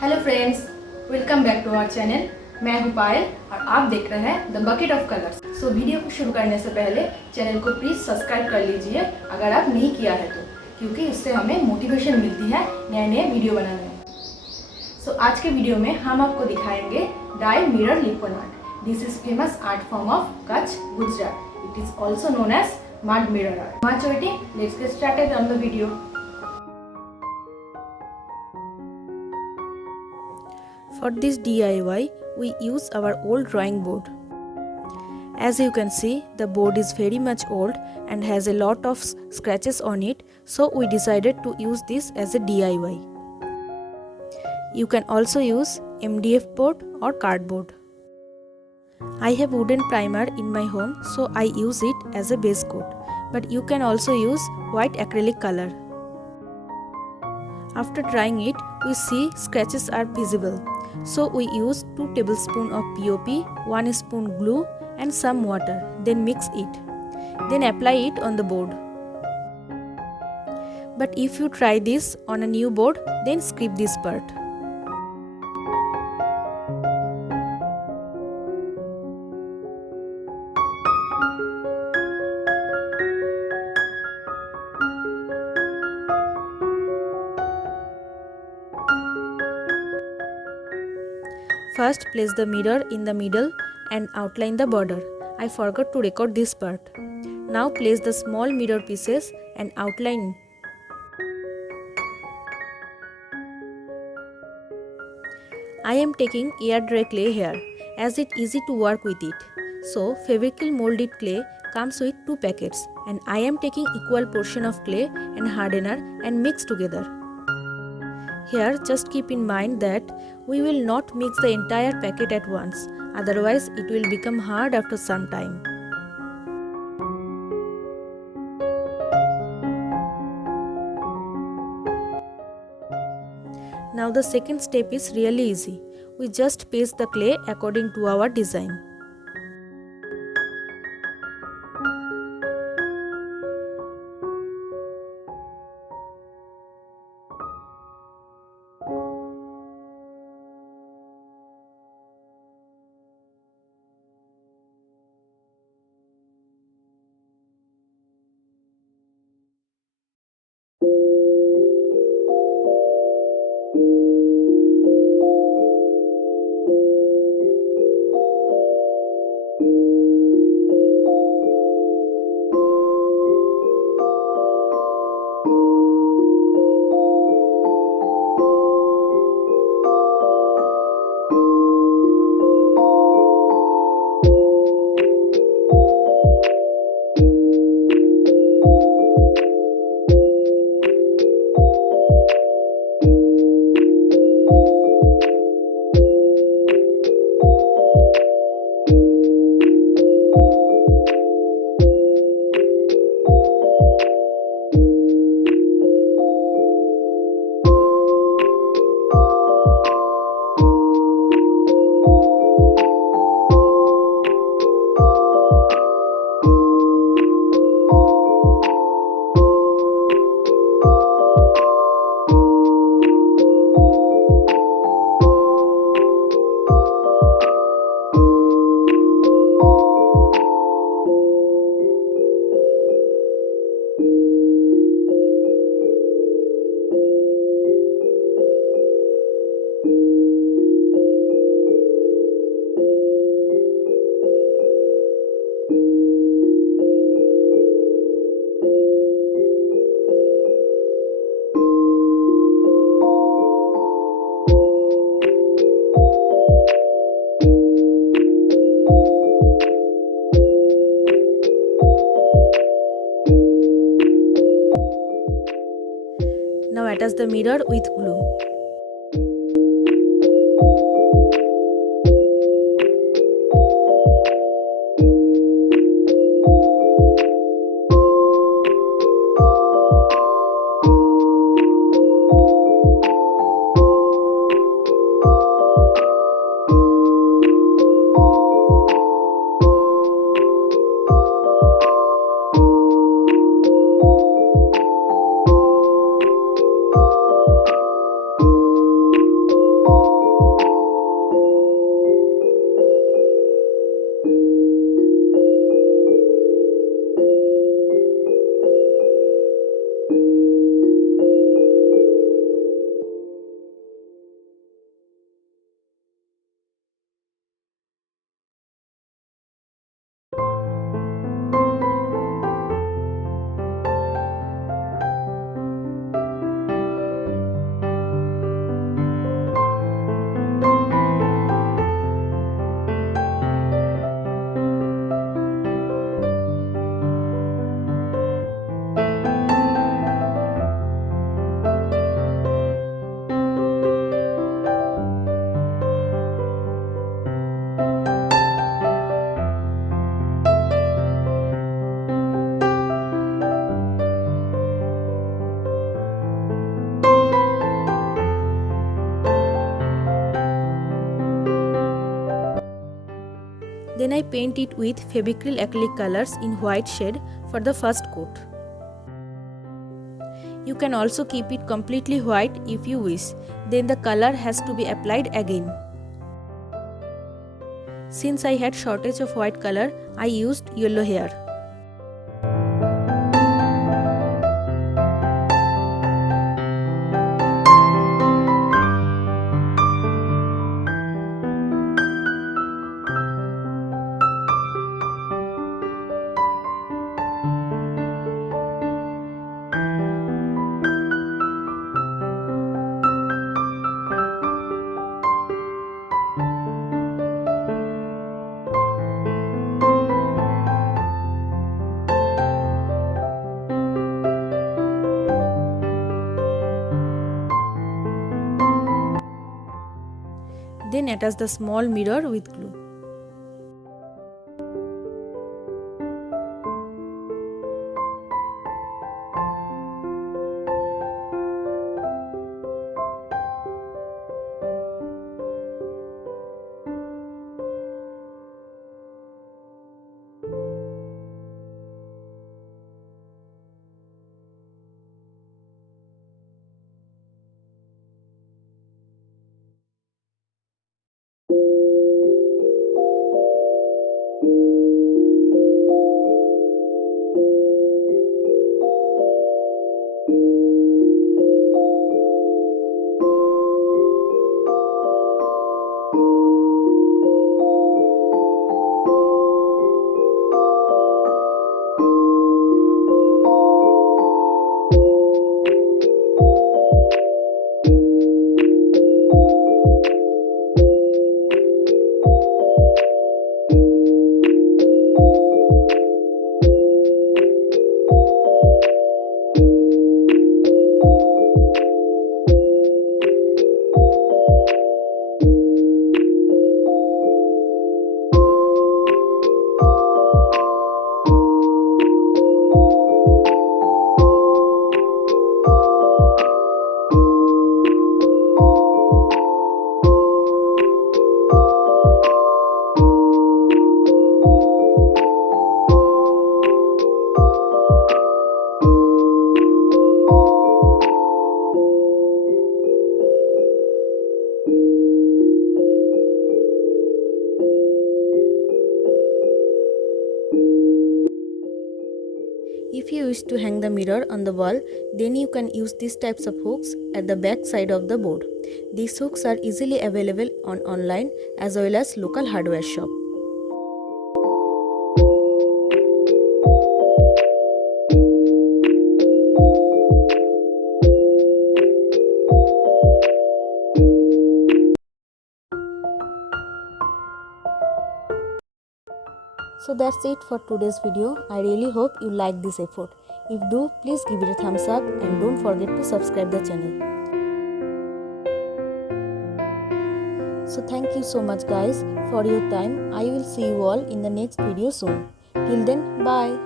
Hello friends, welcome back to our channel. मैं हूं पायल और आप देख रहे हैं the bucket of colours. So video को शुरू करने से पहले चैनल को प्लीज़ सब्सक्राइब कर लीजिए अगर आप नहीं किया है तो, क्योंकि इससे हमें मोटिवेशन मिलती है नए नए वीडियो बनाने में। सो आज के वीडियो में हम आपको दिखाएंगे डाई mirror Lippan art. This is famous art form of Kutch, Gujarat. It is also known as mud mirror art. Much waiting, let's get started on the video. For this DIY, we use our old drawing board. As you can see, the board is very much old and has a lot of scratches on it, so we decided to use this as a DIY. You can also use MDF board or cardboard. I have wooden primer in my home, so I use it as a base coat, but you can also use white acrylic color. After drying it, we see scratches are visible. So we use 2 tablespoons of POP, 1 spoon glue and some water. Then mix it. Then apply it on the board. But if you try this on a new board, then skip this part. First, place the mirror in the middle and outline the border. I forgot to record this part. Now place the small mirror pieces and outline. I am taking air dry clay here as it's easy to work with it. So Fevicryl molded clay comes with 2 packets and I am taking equal portion of clay and hardener and mix together. Here just keep in mind that we will not mix the entire packet at once, otherwise it will become hard after some time. Now the second step is really easy. We just paste the clay according to our design. Now attach the mirror with glue. Then I paint it with Fevicryl acrylic colors in white shade for the first coat. You can also keep it completely white if you wish, then the color has to be applied again. Since I had shortage of white color, I used yellow here. Then attach the small mirror with glue. If you wish to hang the mirror on the wall, then you can use these types of hooks at the back side of the board. These hooks are easily available on online as well as local hardware shop. So that's it for today's video. I really hope you like this effort. If do, please give it a thumbs up and don't forget to subscribe the channel. So thank you so much guys for your time. I will see you all in the next video soon. Till then, bye.